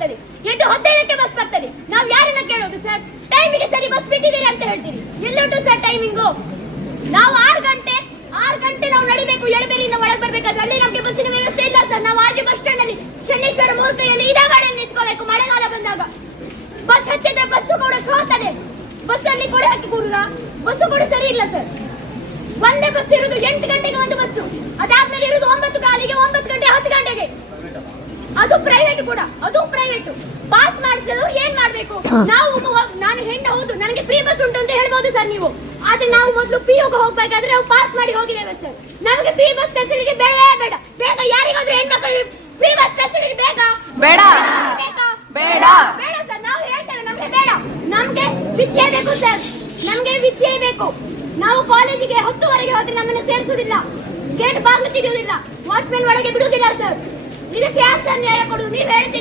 ಬರ್ತದೆ ಎಂಟು ಹದಿನೈದಕ್ಕೆ ಬಸ್ ಬರ್ತದೆ. ನಾವು ಯಾರನ್ನ ಕೇಳೋದು ಸರ್ ಟೈಮಿಗೆ ಸರಿ ಬಸ್ ಬಿಟ್ಟಿದ್ದೀರಿ ಅಂತ ಹೇಳ್ತೀರಿ. ಎಲ್ಲುಂಟು ಸರ್ ಟೈಮಿಂಗು ನಾವು ಆರು ಗಂಟೆ ಆರು ಗಂಟೆ ನಾವು ನಡಿಬೇಕು. ಎಳಬೇರಿಯಿಂದ ಒಳಗೆ ಬರ್ಬೇಕಾದ್ರೆ ಅಲ್ಲಿ ನಮಗೆ ಬಸ್ಸಿನ ವ್ಯವಸ್ಥೆ ಇಲ್ಲ ಸರ್ ನಾವು ಆಜು ಬಸ್ ಸ್ಟ್ಯಾಂಡ್ ಅಲ್ಲಿ ಶನೇಶ್ವರ ಮೂರ್ತಿಯಲ್ಲಿ ಇದೇ ಗಾಡಿಯಲ್ಲಿ ನಿಂತ್ಕೋಬೇಕು ಮಳೆಗಾಲ ಬಂದಾಗ. ಬಸ್ ಹತ್ತಿದ್ರೆ ಬಸ್ಸು ಕೂಡ ಸೋತದೆ. ಬಸ್ ಅಲ್ಲಿ ಕೂಡ ಹಾಕಿ ಕೂರುದ? ಬಸ್ಸು ಕೂಡ ಸರಿ ಇಲ್ಲ ಸರ್ ಒಂದೇ ಬಸ್ ಇರುದು ಎಂಟು ಗಂಟೆಗೆ ಒಂದು ಬಸ್ಸು. ಅದಾದ್ಮೇಲೆ ಇರುದು ಒಂಬತ್ತು ಕಾಲಿಗೆ, ಒಂಬತ್ತು ಗಂಟೆ ಹತ್ತು ಗಂಟೆಗೆ. ಅದು ಪ್ರೈವೇಟ್ ಕೂಡ ಅದು ಪ್ರೈವೇಟ್ ಪಾಸ್ ಮಾಡಿಸಲು ಏನ್ ಮಾಡ್ಬೇಕು ನಾವು ನಾನು ಹೆಣ್ಣು ಹೌದು ನನಗೆ ಫ್ರೀ ಬಸ್ ಉಂಟು ಅಂತ ಹೇಳ್ಬೋದು ಸರ್ ನೀವು. ಆದ್ರೆ ನಾವು ಮೊದಲು ಪಿ ಯುಗೆ ಹೋಗ್ಬೇಕಾದ್ರೆ ನಾವು ಪಾಸ್ ಮಾಡಿ ಹೋಗಿದ್ದೇವೆ ಸರ್. ನಮಗೆ ಫ್ರೀ ಬಸ್ ಫೆಸಿಲಿಟಿ ಬೇಡ ಬೇಡ. ಬೇಗ ಯಾರಿಗಾದ್ರೂ ಹೆಣ್ಮಕ್ಳಿಗೆ ಫ್ರೀ ಬಸ್ ಫೆಸಿಲಿಟಿ ಬೇಕಾ? ಬೇಡ. ಬೇಡ. ಬೇಡ ಸರ್. ನಾವು ಹೇಳ್ತೇವೆ ನಮಗೆ ಬೇಡ. ನಮಗೆ ವಿದ್ಯೆ ಬೇಕು ಸರ್. ನಮಗೆ ವಿದ್ಯೆ ಬೇಕು. ನಾವು ಕಾಲೇಜಿಗೆ ಹತ್ತುವರೆಗೆ ಹೋದ್ರೆ ನಮ್ಮನ್ನ ಸೇರಿಸುವುದಿಲ್ಲ. ಗೇಟ್ ಬಾಗಿಲು ತೆಗೆಯುವುದಿಲ್ಲ. ವಾಚ್ಮೆನ್ ಒಳಗೆ ಬಿಡುವುದಿಲ್ಲ ಸರ್. ಇದಕ್ಕೆ ಯಾರು ಸರ್ ನ್ಯಾಯ ಕೊಡುದು ನೀವು ಹೇಳ್ತೀರಿ